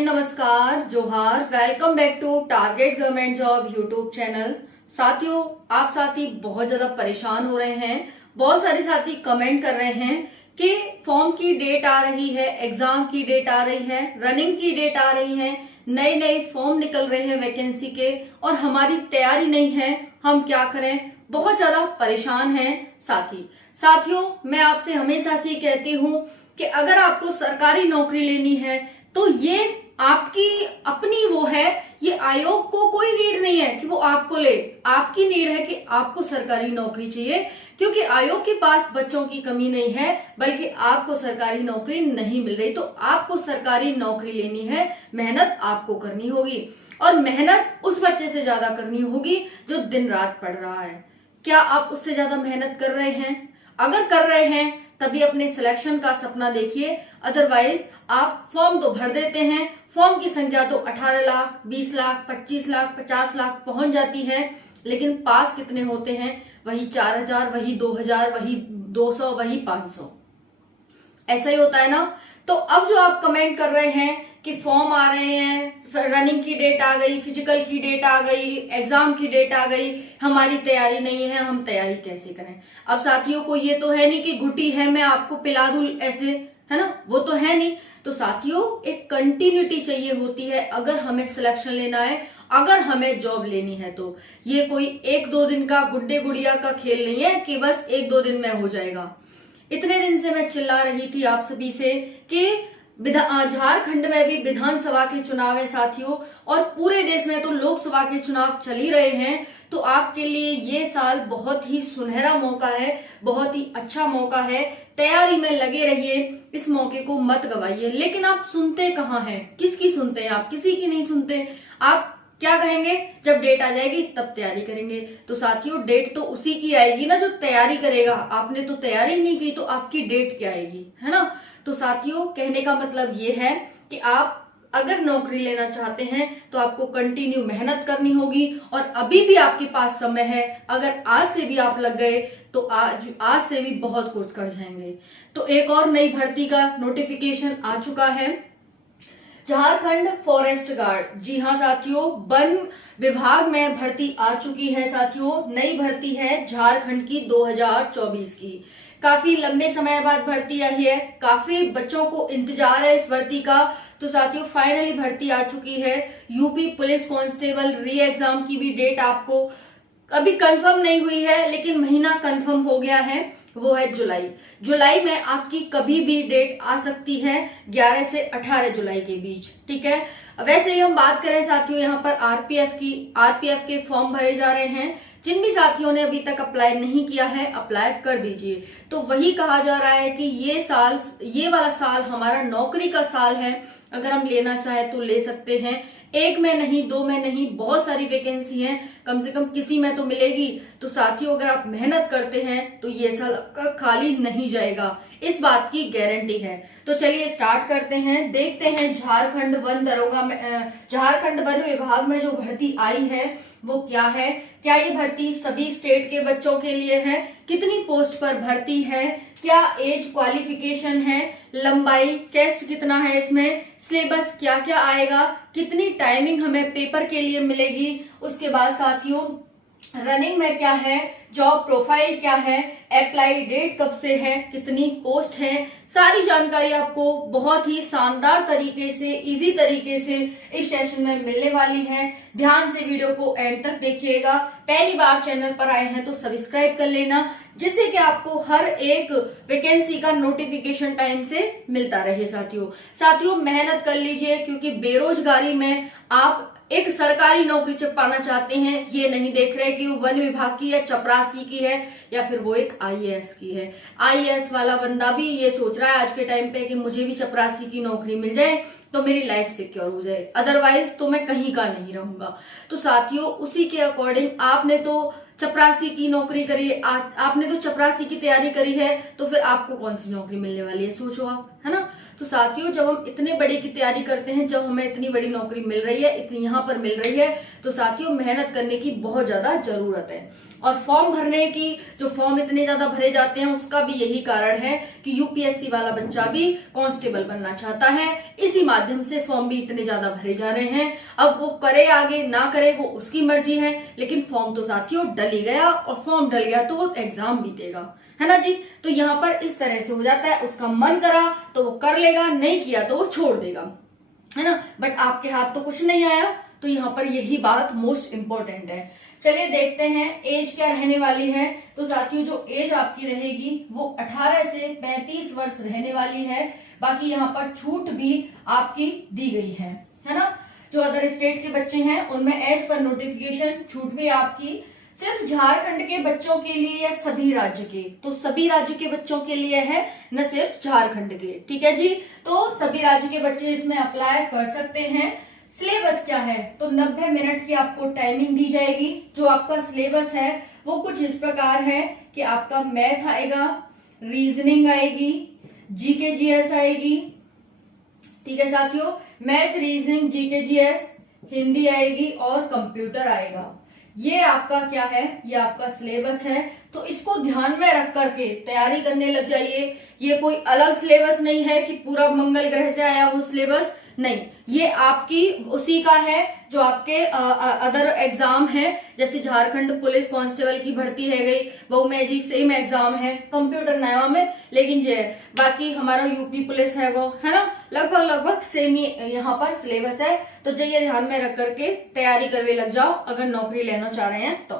नमस्कार, जोहार। Welcome back to target government job YouTube channel. साथियों, आप साथी बहुत ज्यादा परेशान हो रहे हैं। बहुत सारे साथी कमेंट कर रहे हैं कि फॉर्म की डेट आ रही है, एग्जाम की डेट आ रही है, रनिंग की डेट आ रही है, नए नए फॉर्म निकल रहे हैं वैकेंसी के और हमारी तैयारी नहीं है, हम क्या करें। बहुत ज्यादा परेशान हैं साथियों, मैं आपसे हमेशा से कहती हूँ कि अगर आपको सरकारी नौकरी लेनी है तो ये आपकी अपनी वो है, ये आयोग को कोई नीड नहीं है कि वो आपको ले। आपकी नीड है कि आपको सरकारी नौकरी चाहिए, क्योंकि आयोग के पास बच्चों की कमी नहीं है, बल्कि आपको सरकारी नौकरी नहीं मिल रही। तो आपको सरकारी नौकरी लेनी है, मेहनत आपको करनी होगी और मेहनत उस बच्चे से ज्यादा करनी होगी जो दिन रात पढ़ रहा है। क्या आप उससे ज्यादा मेहनत कर रहे हैं? अगर कर रहे हैं तभी अपने सिलेक्शन का सपना देखिए, अदरवाइज आप फॉर्म तो भर देते हैं, फॉर्म की संख्या तो 18 लाख, 20 लाख, 25 लाख, 50 लाख पहुंच जाती है, लेकिन पास कितने होते हैं? वही 4000, वही 2000, वही 200, वही 500। ऐसा ही होता है ना। तो अब जो आप कमेंट कर रहे हैं कि फॉर्म आ रहे हैं, रनिंग की डेट आ गई, फिजिकल की डेट आ गई, एग्जाम की डेट आ गई, हमारी तैयारी नहीं है, हम तैयारी कैसे करें? अब साथियों को ये तो है नहीं कि घुटी है मैं आपको पिला दूं ऐसे, है ना, वो तो है नहीं। तो साथियों, एक कंटिन्यूटी चाहिए होती है अगर हमें सिलेक्शन लेना है, अगर हमें जॉब लेनी है। तो ये कोई एक दो दिन का गुड्डे गुड़िया का खेल नहीं है कि बस एक दो दिन में हो जाएगा। इतने दिन से मैं चिल्ला रही थी आप सभी से कि झारखंड में भी विधानसभा के चुनाव है साथियों, और पूरे देश में तो लोकसभा के चुनाव चल ही रहे हैं। तो आपके लिए ये साल बहुत ही सुनहरा मौका है, बहुत ही अच्छा मौका है। तैयारी में लगे रहिए, इस मौके को मत गवाइए। लेकिन आप सुनते कहाँ हैं? किसकी सुनते हैं आप? किसी की नहीं सुनते। आप क्या कहेंगे? जब डेट आ जाएगी तब तैयारी करेंगे। तो साथियों, डेट तो उसी की आएगी ना जो तैयारी करेगा। आपने तो तैयारी नहीं की तो आपकी डेट क्या आएगी, है ना। तो साथियों, कहने का मतलब ये है कि आप अगर नौकरी लेना चाहते हैं तो आपको कंटिन्यू मेहनत करनी होगी, और अभी भी आपके पास समय है। अगर आज से भी आप लग गए तो आज से भी बहुत कुछ कर जाएंगे। तो एक और नई भर्ती का नोटिफिकेशन आ चुका है, झारखंड फॉरेस्ट गार्ड। जी हाँ साथियों, वन विभाग में भर्ती आ चुकी है साथियों। नई भर्ती है झारखंड की 2024 की। काफी लंबे समय बाद भर्ती आई है, काफी बच्चों को इंतजार है इस भर्ती का। तो साथियों, फाइनली भर्ती आ चुकी है। यूपी पुलिस कांस्टेबल री एग्जाम की भी डेट आपको अभी कंफर्म नहीं हुई है, लेकिन महीना कंफर्म हो गया है, वो है जुलाई में आपकी कभी भी डेट आ सकती है, 11 से 18 जुलाई के बीच। ठीक है। वैसे ही हम बात करें साथियों, यहाँ पर आरपीएफ के फॉर्म भरे जा रहे हैं। जिन भी साथियों ने अभी तक अप्लाई नहीं किया है, अप्लाई कर दीजिए। तो वही कहा जा रहा है कि ये वाला साल हमारा नौकरी का साल है। अगर हम लेना चाहें तो ले सकते हैं। एक में नहीं, दो में नहीं, बहुत सारी वैकेंसी हैं, कम से कम किसी में तो मिलेगी। तो साथियों, अगर आप मेहनत करते हैं तो ये साल खाली नहीं जाएगा, इस बात की गारंटी है। तो चलिए स्टार्ट करते हैं, देखते हैं झारखंड वन विभाग में जो भर्ती आई है वो क्या है। क्या ये भर्ती सभी स्टेट के बच्चों के लिए है? कितनी पोस्ट पर भर्ती है? क्या एज क्वालिफिकेशन है? लंबाई, चेस्ट कितना है इसमें? सिलेबस क्या क्या आएगा? कितनी टाइमिंग हमें पेपर के लिए मिलेगी? उसके बाद साथियों, रनिंग में क्या है? जॉब प्रोफाइल क्या है? अप्लाई डेट कब से है? कितनी पोस्ट है? सारी जानकारी आपको बहुत ही शानदार तरीके से, इजी तरीके से इस सेशन में मिलने वाली है। ध्यान से वीडियो को एंड तक देखिएगा। पहली बार चैनल पर आए हैं तो सब्सक्राइब कर लेना, जिससे कि आपको हर एक वैकेंसी का नोटिफिकेशन टाइम से मिलता रहे। साथियों मेहनत कर लीजिए, क्योंकि बेरोजगारी में आप एक सरकारी नौकरी जब पाना चाहते हैं, ये नहीं देख रहे कि वो वन विभाग की है, चपरासी की है, या फिर वो एक आईएएस की है। आईएएस वाला बंदा भी ये सोच रहा है आज के टाइम पे कि मुझे भी चपरासी की नौकरी मिल जाए तो मेरी लाइफ सिक्योर हो जाए, अदरवाइज तो मैं कहीं का नहीं रहूंगा। तो साथियों, उसी के अकॉर्डिंग आपने तो चपरासी की नौकरी करी, आपने तो चपरासी की तैयारी करी है, तो फिर आपको कौन सी नौकरी मिलने वाली है, सोचो आप। है ना। तो साथियों जब हम इतने बड़े की तैयारी करते हैं, जब हमें इतनी बड़ी नौकरी मिल रही है, इतनी यहाँ पर मिल रही है, तो साथियों मेहनत करने की बहुत ज्यादा जरूरत है। और फॉर्म भरने की, जो फॉर्म इतने ज्यादा भरे जाते हैं, उसका भी यही कारण है कि यूपीएससी वाला बच्चा भी कांस्टेबल बनना चाहता है। इसी माध्यम से फॉर्म भी इतने ज्यादा भरे जा रहे हैं। अब वो करे आगे ना करे वो उसकी मर्जी है, लेकिन फॉर्म तो साथियों डल ही गया, और फॉर्म डल गया तो वो एग्जाम भी देगा, है ना जी। तो यहाँ पर इस तरह से हो जाता है, उसका मन करा तो वो कर लेगा, नहीं किया तो वो छोड़ देगा, है ना। बट आपके हाथ तो कुछ नहीं आया, तो यहाँ पर यही बात मोस्ट इंपॉर्टेंट है। चलिए देखते हैं एज क्या रहने वाली है। तो साथियों जो एज आपकी रहेगी वो 18 से 35 वर्ष रहने वाली है। बाकी यहाँ पर छूट भी आपकी दी गई है ना। जो अदर स्टेट के बच्चे हैं उनमें एज पर नोटिफिकेशन छूट भी आपकी सिर्फ झारखंड के बच्चों के लिए या सभी राज्य के, तो सभी राज्य के बच्चों के लिए है, न सिर्फ झारखंड के, ठीक है जी। तो सभी राज्य के बच्चे इसमें अप्लाई कर सकते हैं। सिलेबस क्या है, तो 90 मिनट की आपको टाइमिंग दी जाएगी। जो आपका सिलेबस है वो कुछ इस प्रकार है कि आपका मैथ आएगा, रीजनिंग आएगी, जीके जीएस आएगी, ठीक है साथियों, math reasoning GK GS, Hindi आएगी और कंप्यूटर आएगा। ये आपका क्या है, ये आपका सिलेबस है। तो इसको ध्यान में रख करके तैयारी करने लग जाइए। ये कोई अलग सिलेबस नहीं है कि पूरा मंगल ग्रह से आया वो सिलेबस, नहीं, ये आपकी उसी का है जो आपके अदर एग्जाम है। जैसे झारखंड पुलिस कांस्टेबल की भर्ती है गई, वो में जी सेम एग्जाम है, कंप्यूटर नया में, लेकिन जो है बाकी हमारा यूपी पुलिस है वो, है ना, लगभग सेम ही यहाँ पर सिलेबस है। तो जो ये ध्यान में रख करके तैयारी करने लग जाओ अगर नौकरी लेना चाह रहे हैं तो।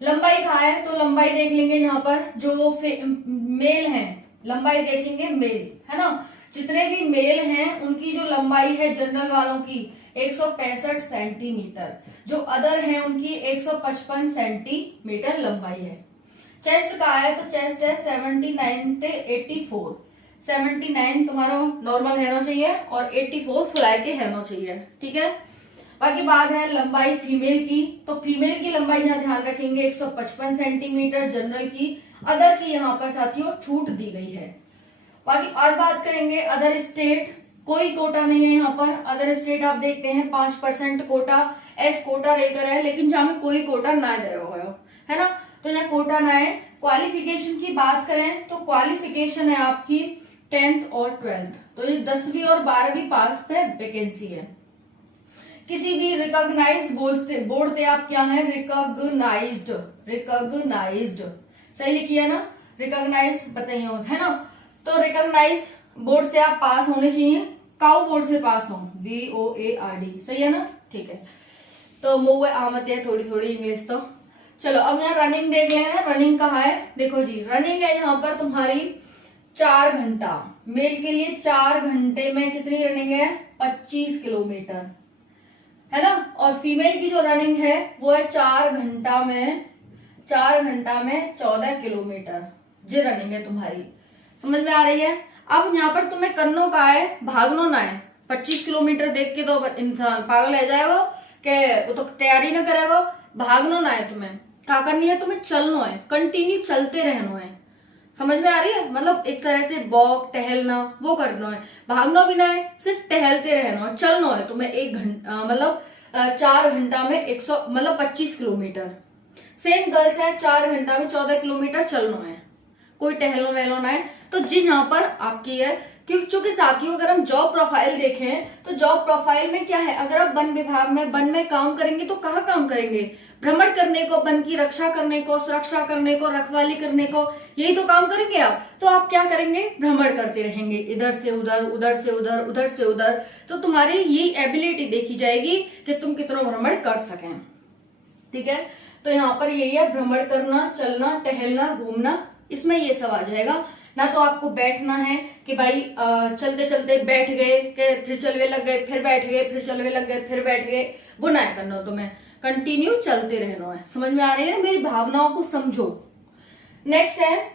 लंबाई कहाँ है, तो लंबाई देख लेंगे। यहाँ पर जो मेल है लंबाई देखेंगे, मेल है ना, जितने भी मेल हैं उनकी जो लंबाई है जनरल वालों की 165 सेंटीमीटर, जो अदर हैं उनकी 155 सेंटीमीटर लंबाई है। चेस्ट का है तो चेस्ट है 79 से 84, 79 तुम्हारा नॉर्मल रहना चाहिए और 84 फुलाई के रहना चाहिए, ठीक है। बाकी बात है लंबाई फीमेल की, तो फीमेल की लंबाई यहाँ ध्यान रखेंगे 155 सेंटीमीटर जनरल की, अदर की यहाँ पर साथियों छूट दी गई है। बाकी और बात करेंगे अदर स्टेट, कोई कोटा नहीं है यहाँ पर। अदर स्टेट आप देखते हैं 5% कोटा, एस कोटा रहकर है, लेकिन जहां में कोई कोटा ना दिया हुआ है ना, तो यहाँ कोटा ना है। क्वालिफिकेशन की बात करें तो क्वालिफिकेशन है आपकी 10th और 12th, तो ये 10वीं और 12वीं पास पे वैकेंसी है। किसी भी रिकॉग्नाइज्ड बोर्ड से आप क्या है, रिकॉग्नाइज्ड सही लिखिए ना, रिकॉग्नाइज्ड बताइए है ना। तो रिकॉग्नाइज्ड बोर्ड से आप पास होने चाहिए, काउ बोर्ड से पास हो, BOARD सही है ना, ठीक है। तो मुँह आमत है थोड़ी थोड़ी इंग्लिश तो। चलो अब यहाँ रनिंग देख लेना, रनिंग कहा है, देखो जी रनिंग है यहाँ पर तुम्हारी 4 घंटा, मेल के लिए 4 घंटे में कितनी रनिंग है, 25 किलोमीटर है ना। और फीमेल की जो रनिंग है वो है 4 घंटा में 14 किलोमीटर जो रनिंग है तुम्हारी, समझ में आ रही है। अब यहाँ पर तुम्हें करनो का है, भागनो ना है। 25 किलोमीटर देख के तो इंसान पागल हो जाएगा कि वो तो तैयारी ना करेगा। भागनो ना है, तुम्हें क्या करनी है, तुम्हें चलना है, कंटिन्यू चलते रहना है, समझ में आ रही है। मतलब एक तरह से वॉक टहलना वो करना है, भागना भी ना है, सिर्फ टहलते रहना है, चलना है तुम्हें 1 घंटा मतलब 4 घंटा में 100 मतलब 25 किलोमीटर। सेम गर्ल्स है 4 घंटा में 14 किलोमीटर चलना है, कोई टहलना वहलो ना है। तो जी यहाँ पर आपकी है, क्योंकि चूंकि साथियों अगर हम जॉब प्रोफाइल देखें तो जॉब प्रोफाइल में क्या है, अगर आप वन विभाग में वन में काम करेंगे तो कहाँ काम करेंगे, भ्रमण करने को, वन की रक्षा करने को, सुरक्षा करने को, रखवाली करने को, यही तो काम करेंगे आप। तो आप क्या करेंगे, भ्रमण करते रहेंगे, इधर से उधर, उधर से उधर, उधर से उधर। तो तुम्हारी ये एबिलिटी देखी जाएगी कि तुम कितना भ्रमण कर सकें, ठीक है। तो यहाँ पर यही है, भ्रमण करना, चलना, टहलना, घूमना, इसमें ये सब आ जाएगा। ना तो आपको बैठना है कि भाई चलते चलते बैठ गए कि फिर चलवे लग गए, फिर बैठ गए, फिर चलवे लग गए, फिर बैठ गए, वो ना करना हो, तुम्हें कंटिन्यू चलते रहना है। समझ में आ रही है ना, मेरी भावनाओं को समझो। नेक्स्ट है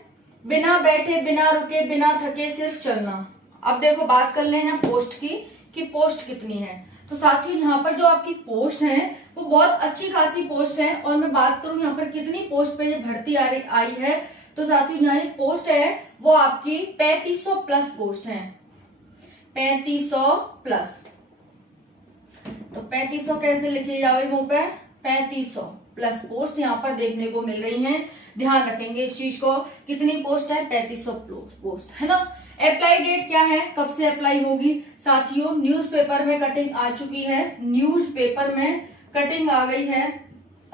बिना बैठे, बिना रुके, बिना थके सिर्फ चलना। अब देखो बात कर ले हैं पोस्ट की कि पोस्ट कितनी है। तो साथियों यहाँ पर जो आपकी पोस्ट है वो बहुत अच्छी खासी पोस्ट है। और मैं बात करूं यहाँ पर कितनी पोस्ट पे भर्ती आई है, तो साथियों यहाँ ये पोस्ट है वो आपकी 3500 प्लस पोस्ट है, 3500 प्लस। तो 3500 कैसे लिखी जाएगी मुंह पे, 3500 प्लस पोस्ट यहाँ पर देखने को मिल रही हैं। ध्यान रखेंगे इस चीज को, कितनी पोस्ट है, 3500 पोस्ट है ना। अप्लाई डेट क्या है, कब से अप्लाई होगी साथियों, न्यूज़पेपर में कटिंग आ चुकी है, न्यूज़पेपर में कटिंग आ गई है।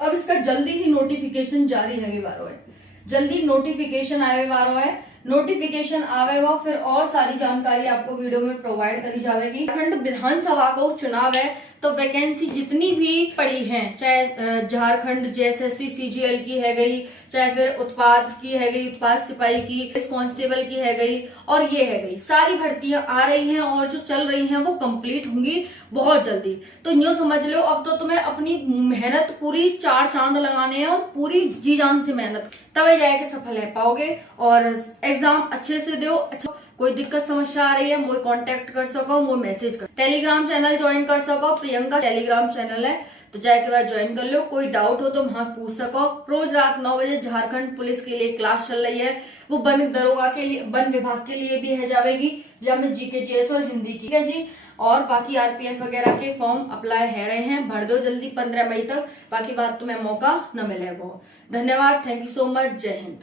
अब इसका जल्दी ही नोटिफिकेशन जारी है वारो है, जल्दी नोटिफिकेशन आए वारो है। नोटिफिकेशन आवेगा फिर और सारी जानकारी आपको वीडियो में प्रोवाइड करी जाएगी। झारखंड विधानसभा को चुनाव है तो वैकेंसी जितनी भी पड़ी है, चाहे झारखंड जेएसएससी सीजीएल की है गई, चाहे फिर उत्पाद की है गई, उत्पाद सिपाही की, कांस्टेबल की है गई और ये है गई, सारी भर्तियां आ रही हैं और जो चल रही हैं वो कंप्लीट होंगी बहुत जल्दी। तो यूं समझ लो अब तो तुम्हें अपनी मेहनत पूरी 4 चांद लगाने हैं और पूरी जी जान से मेहनत, तभी जाके सफल रह पाओगे और एग्जाम अच्छे से दो। अच्छा कोई दिक्कत समस्या आ रही है मुझे कांटेक्ट कर सको, मुझे मैसेज कर, टेलीग्राम चैनल ज्वाइन कर सको, प्रियंका टेलीग्राम चैनल है तो जाके बाद ज्वाइन कर लो। कोई डाउट हो तो वहां पूछ सको। रोज रात 9 बजे झारखंड पुलिस के लिए क्लास चल रही है, वो वन दरोगा के लिए, वन विभाग के लिए भी है जाएगी, या में जीके जीएस और हिंदी की, ठीक है जी। और बाकी आरपीएफ वगैरह के फॉर्म अप्लाई है रहे हैं, भर दो जल्दी 15 मई तक, बाकी बात तुम्हें मौका न मिले वो। धन्यवाद, थैंक यू सो मच, जय हिंद।